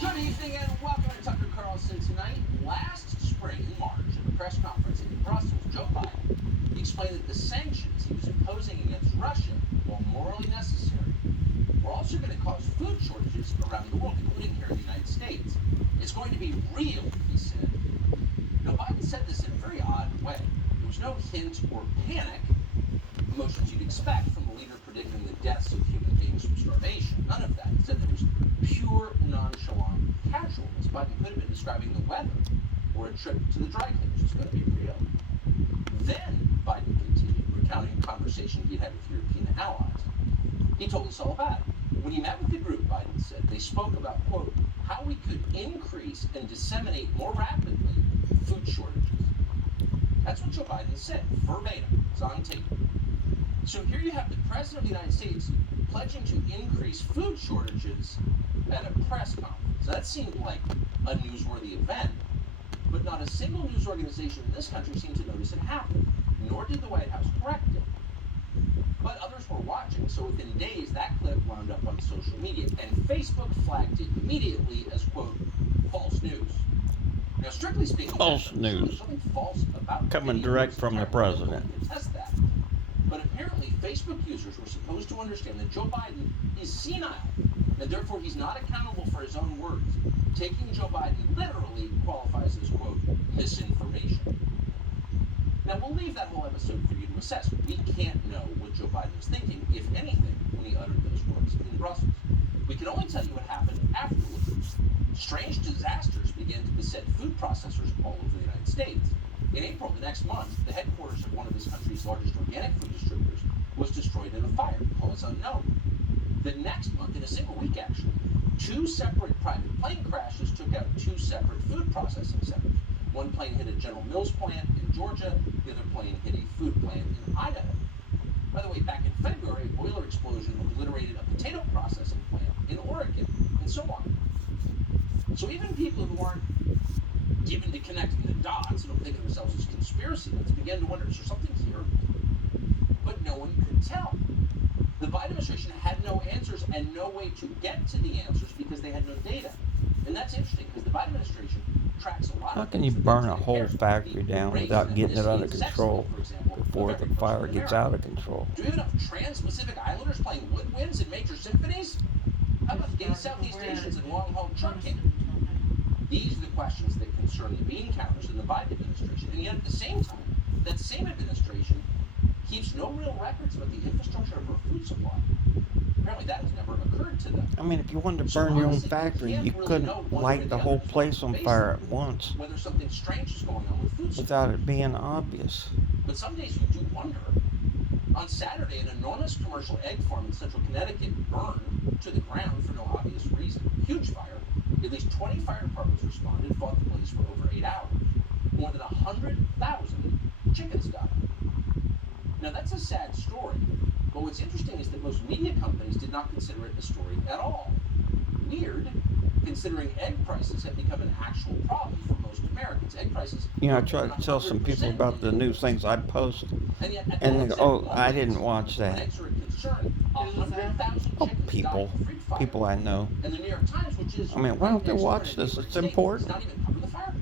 Good evening and welcome to Tucker Carlson tonight. Last spring in March at a press conference in Brussels, Joe Biden explained that the sanctions he was imposing against Russia, while morally necessary, were also going to cause food shortages around the world, including here in the United States. It's going to be real, he said. Now, Biden said this in a very odd way. There was no hint or panic, emotions you'd expect from a leader predicting the deaths of human beings from starvation. None of that. He said there was pure, nonchalant casualness. Biden could have been describing the weather or a trip to the dry cleaners. It's going to be real. Then, Biden continued, recounting a conversation he'd had with European allies. He told us all about it. When he met with the group, Biden said, they spoke about, quote, how we could increase and disseminate more rapidly food shortages. That's what Joe Biden said, verbatim. It's on tape. So here you have the President of the United States pledging to increase food shortages at a press conference. That seemed like a newsworthy event, but not a single news organization in this country seemed to notice it happened, nor did the White House correct it. But others were watching, so within days that clip wound up on social media, and Facebook flagged it immediately as, quote, false news. Now, strictly speaking, False news. There's nothing false about Coming direct from the president. Test that. But apparently, Facebook users were supposed to understand that Joe Biden is senile, and therefore he's not accountable for his own words. Taking Joe Biden literally qualifies as, quote, misinformation. Now, we'll leave that whole episode for you to assess. We can't know what Joe Biden was thinking, if anything, when he uttered those words in Brussels. We can only tell you what happened afterwards. Strange disasters began to beset food processors all over the United States. In April the next month, the headquarters of one of this country's largest organic food distributors was destroyed in a fire, cause unknown. The next month, in a single week actually, 2 separate private plane crashes took out 2 separate food processing centers. One plane hit a General Mills plant in Georgia, the other plane hit a food plant in Idaho. By the way, back in February, a boiler explosion obliterated a potato processing plant in Oregon, and so on. So even people who aren't given to connecting the dots and don't think of themselves as conspiracy nuts began to wonder, is there something here? But no one could tell. The Biden administration had no answers and no way to get to the answers because they had no data. And that's interesting because the Biden administration tracks a lot How of can things you that burn they a take whole care of. factory down Race without and getting it under ethnicity, sex control level, for example, before of the every person fire in gets America. out of control? Do we have enough trans-Pacific Islanders playing woodwinds in major symphonies? How about gay Southeast Asians in long-haul trucking? These are the questions that concern the bean counters in the Biden administration. And yet at the same time, that same administration keeps no real records about the infrastructure of our food supply. Apparently that has never occurred to them. I mean, if you wanted to So burn your own honestly, factory, can't you really know couldn't one way or light the the whole other. place on fire at once Whether something strange is going on with food supply. without it being obvious. But some days you do wonder. On Saturday, an enormous commercial egg farm in central Connecticut burned to the ground for no obvious reason. Huge fire. At least 20 fire departments responded, fought the blaze for over 8 hours. More than 100,000 chickens died. Now that's a sad story, but what's interesting is that most media companies did not consider it a story at all. Weird, considering egg prices have become an actual problem for most Americans. Egg prices. You know, I tried to tell some people about the new things I post, And yet, at and the they go, exact oh, moment I didn't watch when that. eggs are a concern, 100,000 Oh, chickens people, died in Freak Fire. people I know. And the New York Times, which is I mean, why don't they right next door watch to this? New York It's State, important. does not even cover the fire.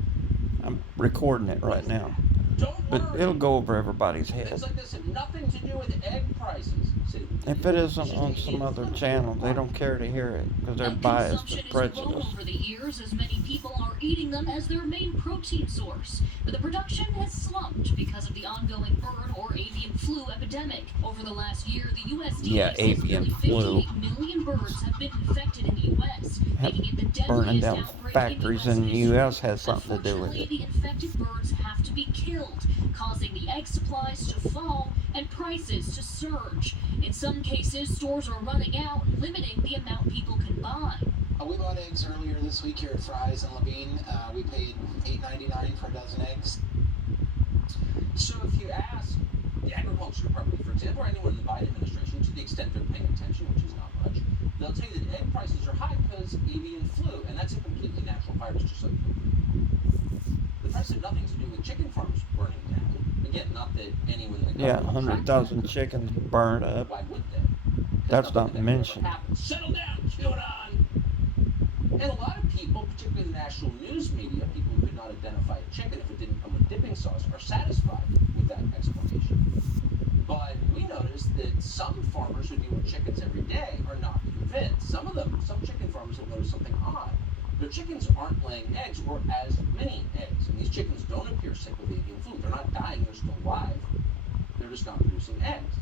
I'm recording it right now, Don't but worry. it'll go over everybody's head. Things like this have nothing to do with egg prices. If it isn't on some other channel, they don't care to hear it because they're biased and Consumption has grown prejudiced. over the years as many people are eating them as their main protein source. But the production has slumped because of the ongoing bird or avian flu epidemic. Over the last year, the USDA Yeah, says avian nearly flu. 58 million birds have been infected in the U.S., making it the Burning deadliest down outbreak factories in in the history. U.S. has something to do with Unfortunately, it. the infected birds have to be killed, causing the egg supplies to fall and prices to surge. In some cases, stores are running out, limiting the amount people can buy. We bought eggs earlier this week here at Fry's in Levine. We paid $8.99 for a dozen eggs. So if you ask the Agriculture Department, for example, or anyone in the Biden administration, to the extent they're paying attention, which is not much, they'll tell you that egg prices are high because avian flu, and that's a completely natural virus, just like the price had nothing to do with chicken farms burning down. Again, not that anyone in the Yeah, government 100,000 chickens burned up. Why would they? That's Nothing not that would ever mentioned. happen. Settle down, QAnon. And a lot of people, particularly the national news media, people who could not identify a chicken if it didn't come with dipping sauce, are satisfied with that explanation. But we noticed that some farmers who deal with chickens every day are not convinced. Some chicken farmers have noticed something odd. Their chickens aren't laying eggs or as many eggs. And these chickens don't appear sick with avian flu. They're not dying, they're still alive. They're just not producing eggs.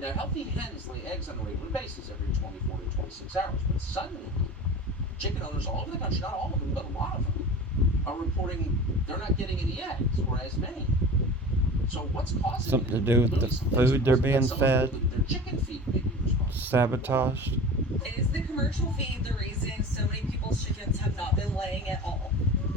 Now, healthy hens lay eggs on a regular basis every 24 to 26 hours. But suddenly, chicken owners all over the country, not all of them, but a lot of them, are reporting they're not getting any eggs or as many. So what's causing Something to do with the food they're being fed? Their chicken feed may be responsible. Sabotaged? Is the commercial feed the reason so many people's chickens have not been laying at all?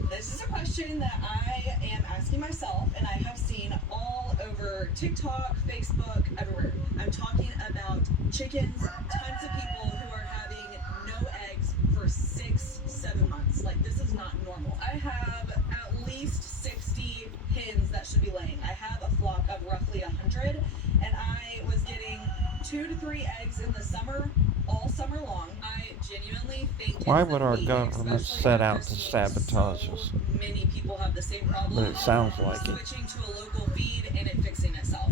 This is a question that I am asking myself, and I have seen all over TikTok, Facebook, everywhere. I'm talking about chickens, tons of people who are having no eggs for 6-7 months. Like, this is not normal. I have at least 60 hens that should be laying. I have a flock of roughly 100, and I was getting 2 to 3 eggs in the summer, all summer long. I genuinely think Why it's would the our feed, government especially set after out to seeing sabotage so us? many people have the same problem. But it sounds like it. Switching to a local feed and it fixing itself.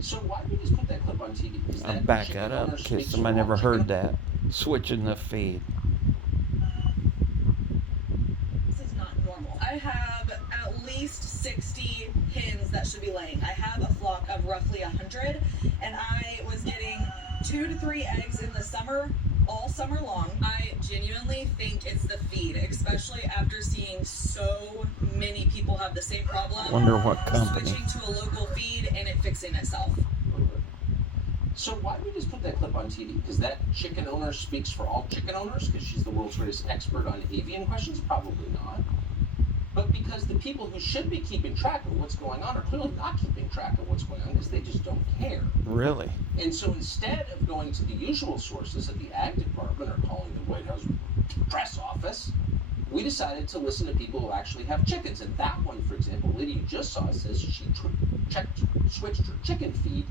So why did we just put that clip on TV? I'll back that up in case somebody never heard that. Switching the feed. This is not normal. I have at least 60 hens that should be laying. I have a flock of roughly 100, and I was getting 2 to 3 eggs in the summer, all summer long. I genuinely think it's the feed, especially after seeing so many people have the same problem. Wonder what company. Switching to a local feed and it fixing itself. So why did we just put that clip on TV? Because that chicken owner speaks for all chicken owners? Because she's the world's greatest expert on avian questions? Probably not. But because the people who should be keeping track of what's going on are clearly not keeping track of what's going on because they just don't care. Really? And so instead of going to the usual sources at the Ag Department or calling the White House press office, we decided to listen to people who actually have chickens. And that one, for example, the lady you just saw says she switched her chicken feed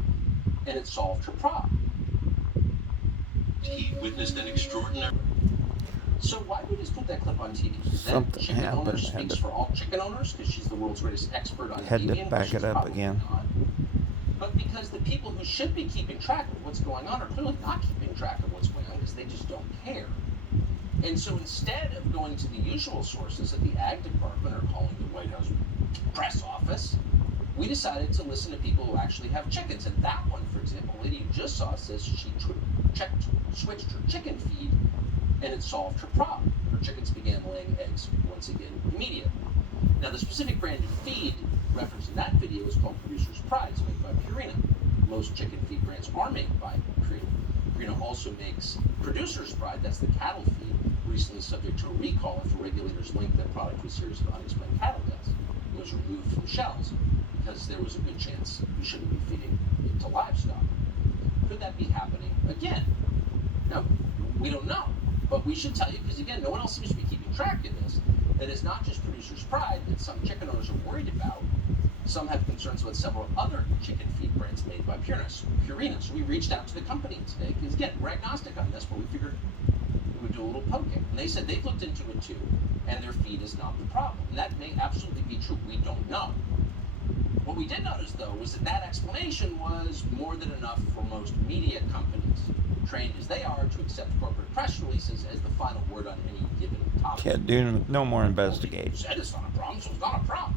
and it solved her problem. He witnessed an extraordinary... So why did we just put that clip on TV? Something that chicken happened. owner speaks for all chicken owners because she's the world's greatest expert on Had to avian back it questions? up Probably again. not. But because the people who should be keeping track of what's going on are clearly not keeping track of what's going on because they just don't care. And so instead of going to the usual sources at the Ag Department or calling the White House press office, we decided to listen to people who actually have chickens. And that one, for example, the lady you just saw says she switched her chicken feed and it solved her problem. Her chickens began laying eggs once again immediately. Now, the specific brand of feed referenced in that video is called Producer's Pride. It's made by Purina. Most chicken feed brands are made by Purina. Purina also makes Producer's Pride, that's the cattle feed, recently subject to a recall after regulators linked that product to a series of unexplained cattle deaths. It was removed from the shelves because there was a good chance you shouldn't be feeding it to livestock. Could that be happening again? Now, we don't know. But we should tell you, because again, no one else seems to be keeping track of this, that it's not just Producer's Pride that some chicken owners are worried about. Some have concerns about several other chicken feed brands made by Purina. So we reached out to the company today, because again, we're agnostic on this, but we figured we would do a little poking. And they said they've looked into it too, and their feed is not the problem. And that may absolutely be true. We don't know. What we did notice, though, was that explanation was more than enough for most media companies, trained as they are to accept corporate press releases as the final word on any given topic. Can't do no more investigating. You said it's not a problem, so it's not a problem.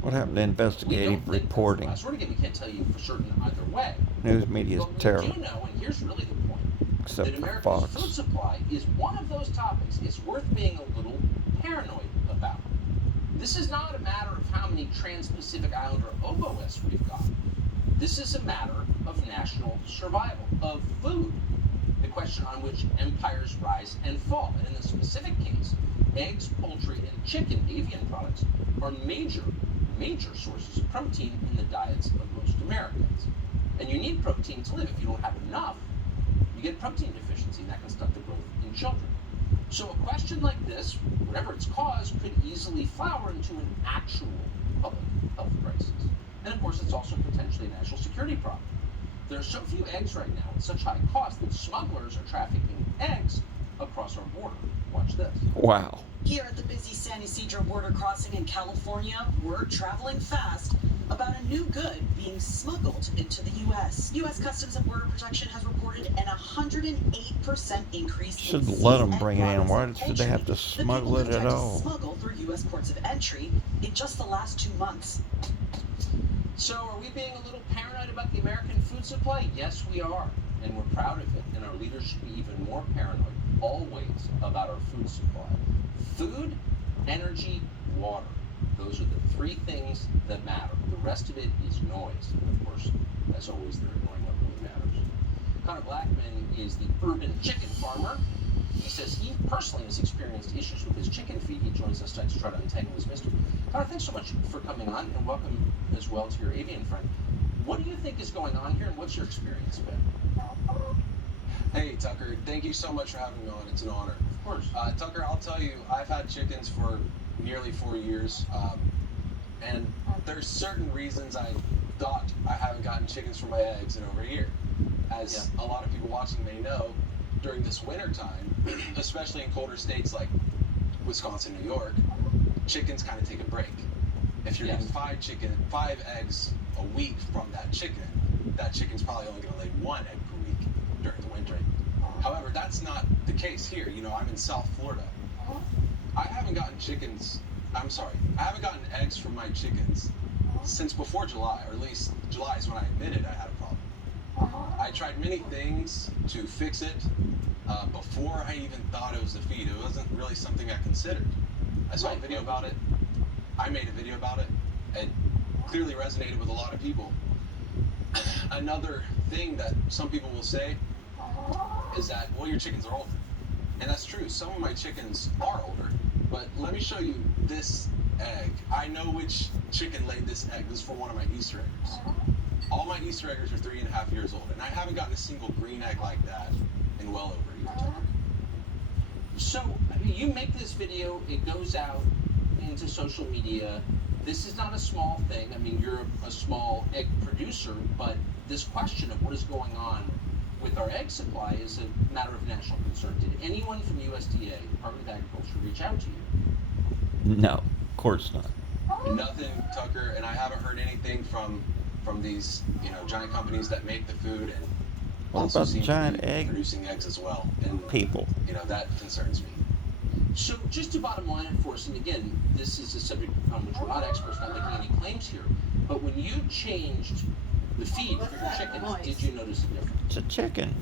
What happened to investigative reporting? Again, we can't tell you for certain either way. News media is But we terrible, do know, and here's really the point, except that for America's Fox. food supply is one of those topics it's worth being a little paranoid about. This is not a matter of how many Trans-Pacific Islander oboists we've got. This is a matter of national survival, of food, the question on which empires rise and fall. And in the specific case, eggs, poultry, and chicken, avian products, are major sources of protein in the diets of most Americans. And you need protein to live. If you don't have enough, you get protein deficiency, and that can stunt the growth in children. So a question like this, whatever its cause, could easily flower into an actual public health crisis. And of course, it's also potentially a national security problem. There are so few eggs right now at such high cost that smugglers are trafficking eggs across our border. Watch this. Wow. Here at the busy San Ysidro border crossing in California, we're traveling fast about a new good being smuggled into the U.S. U.S. Customs and Border Protection has reported an 108% increase Should in let them seized bring it egg in. Why products and should they have to poultry that smuggle people it have at tried to all? smuggle through U.S. ports of entry in just the last 2 months. So are we being a little paranoid about the American food supply? Yes, we are. And we're proud of it. And our leaders should be even more paranoid, always, about our food supply. Food, energy, water. Those are the three things that matter. The rest of it is noise. And of course, as always, they're ignoring what really matters. Connor Blackman is the urban chicken farmer. He says he personally has experienced issues with his chicken feed. He joins us tonight to try to untangle this mystery. Connor, thanks so much for coming on, and welcome as well to your avian friend. What do you think is going on here, and what's your experience been? Hey, Tucker. Thank you so much for having me on. It's an honor. Of course. Tucker, I'll tell you, I've had chickens for nearly 4 years, and there's certain reasons I thought I haven't gotten chickens for my eggs in over a year. As a lot of people watching may know, during this winter time, especially in colder states like Wisconsin, New York, chickens kind of take a break. If you're getting 5 eggs a week from that chicken's probably only going to lay 1 egg per week during the winter. However, that's not the case here. You know, I'm in South Florida. I haven't gotten eggs from my chickens since before July, or at least July is when I admitted I had a problem. I tried many things to fix it before I even thought it was the feed. It wasn't really something I considered. I saw a video about it. I made a video about it. It clearly resonated with a lot of people. Another thing that some people will say is that, well, your chickens are older. And that's true. Some of my chickens are older, but let me show you this egg. I know which chicken laid this egg. This is for one of my Easter eggers. All my Easter eggers are 3.5 years old, and I haven't gotten a single green egg like that in well over a year. So, I mean, you make this video, it goes out into social media. This is not a small thing. I mean, you're a small egg producer, but this question of what is going on with our egg supply is a matter of national concern. Did anyone from USDA, Department of Agriculture, reach out to you? No, of course not. Nothing, Tucker, and I haven't heard anything from these, giant companies that make the food and What also about the seem to giant be egg producing eggs as well. And people? that concerns me. So just to bottom line it for us, and again, this is a subject on which we're not experts, not making any claims here, but when you changed the feed for your chickens, did you notice a difference? It's a chicken.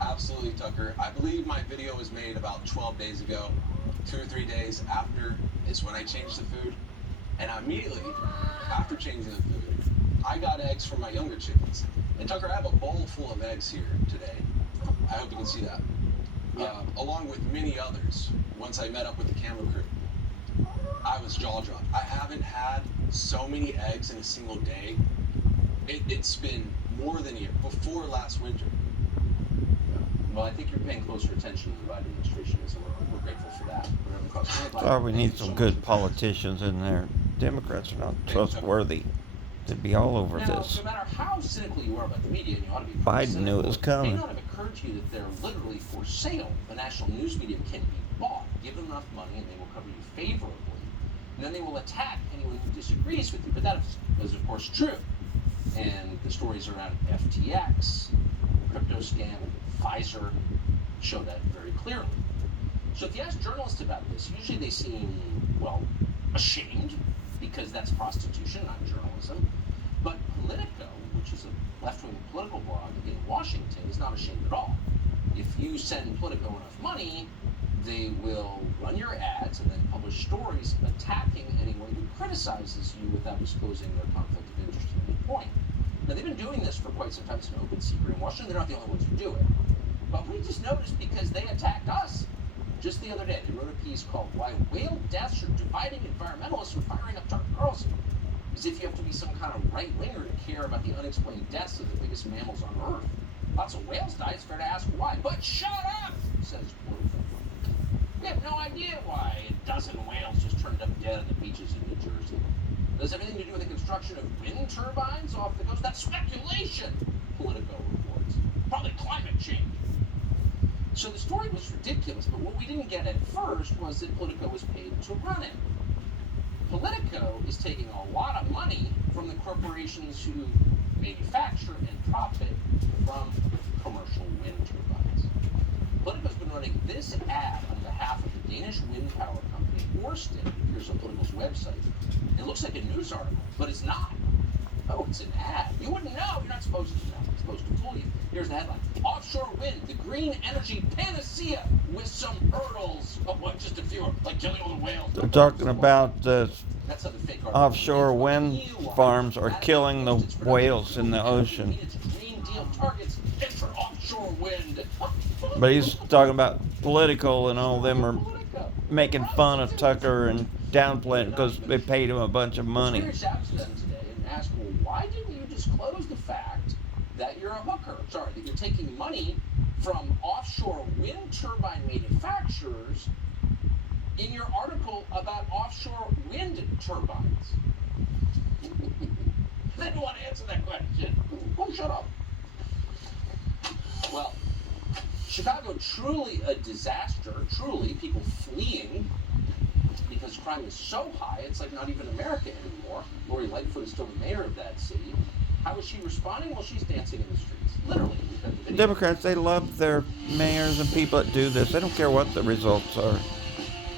Absolutely, Tucker. I believe my video was made about 12 days ago. 2 or 3 days after is when I changed the food. And immediately, after changing the food, I got eggs from my younger chickens. And Tucker, I have a bowl full of eggs here today. I hope you can see that. Along with many others, once I met up with the camera crew, I was jaw-dropped. I haven't had so many eggs in a single day. It's been more than a year, before last winter. Well, I think you're paying closer attention to the Biden administration, and so we're grateful for that. Thought we need some good politicians in there. Democrats are not trustworthy to be all over Now, this. no matter how cynical you are about the media, and you ought to be Biden knew it was it coming. may not have occurred to you that they're literally for sale. The national news media can be bought. Give them enough money, and they will cover you favorably. And then they will attack anyone who disagrees with you. But that is of course, true. And the stories around FTX, crypto scam, Pfizer show that very clearly. So if you ask journalists about this, usually they seem, well, ashamed, because that's prostitution, not journalism. But Politico, which is a left-wing political blog in Washington, is not ashamed at all. If you send Politico enough money, they will run your ads and then publish stories attacking anyone who criticizes you without disclosing their conflict of interest at any point. Now, they've been doing this for quite some time. It's an open secret in Washington. They're not the only ones who do it. But we just noticed because they attacked us. Just the other day, they wrote a piece called "Why Whale Deaths Are Dividing Environmentalists from Firing Up Tucker Carlson." As if you have to be some kind of right-winger to care about the unexplained deaths of the biggest mammals on Earth. Lots of whales die, it's fair to ask why. But shut up, says Politico. We have no idea why a dozen whales just turned up dead on the beaches in New Jersey. Does it have anything to do with the construction of wind turbines off the coast? That's speculation, Politico reports. Probably climate change. So the story was ridiculous, but what we didn't get at first was that Politico was paid to run it. Politico is taking a lot of money from the corporations who manufacture and profit from commercial wind turbines. Politico's been running this ad on behalf of the Danish wind power company Ørsted. Here's on Politico's website. It looks like a news article, but it's not. Oh, it's an ad. You wouldn't know. You're not supposed to know. It's supposed to fool you. Here's the headline. Offshore wind, the green energy panacea with some hurdles. Oh, what? Just a few, like killing all the whales. They're talking about the That's how the fake article offshore is. wind farms are killing the whales in the ocean. It's Green Deal targets and for offshore wind. But he's talking about Political, and all of them are making fun of Tucker and downplaying because they paid him a bunch of money. Reach out to them today and ask, well, why didn't you disclose the fact that you're a hooker? Sorry, that you're taking money from offshore wind turbine manufacturers in your article about offshore wind turbines. They didn't want to answer that question. Oh, shut up. Well, Chicago, truly a disaster, truly people fleeing because crime is so high, it's like not even America anymore. Lori Lightfoot is still the mayor of that city. How is she responding? Well, she's dancing in the streets, literally. Because the video. Democrats, they love their mayors and people that do this. They don't care what the results are.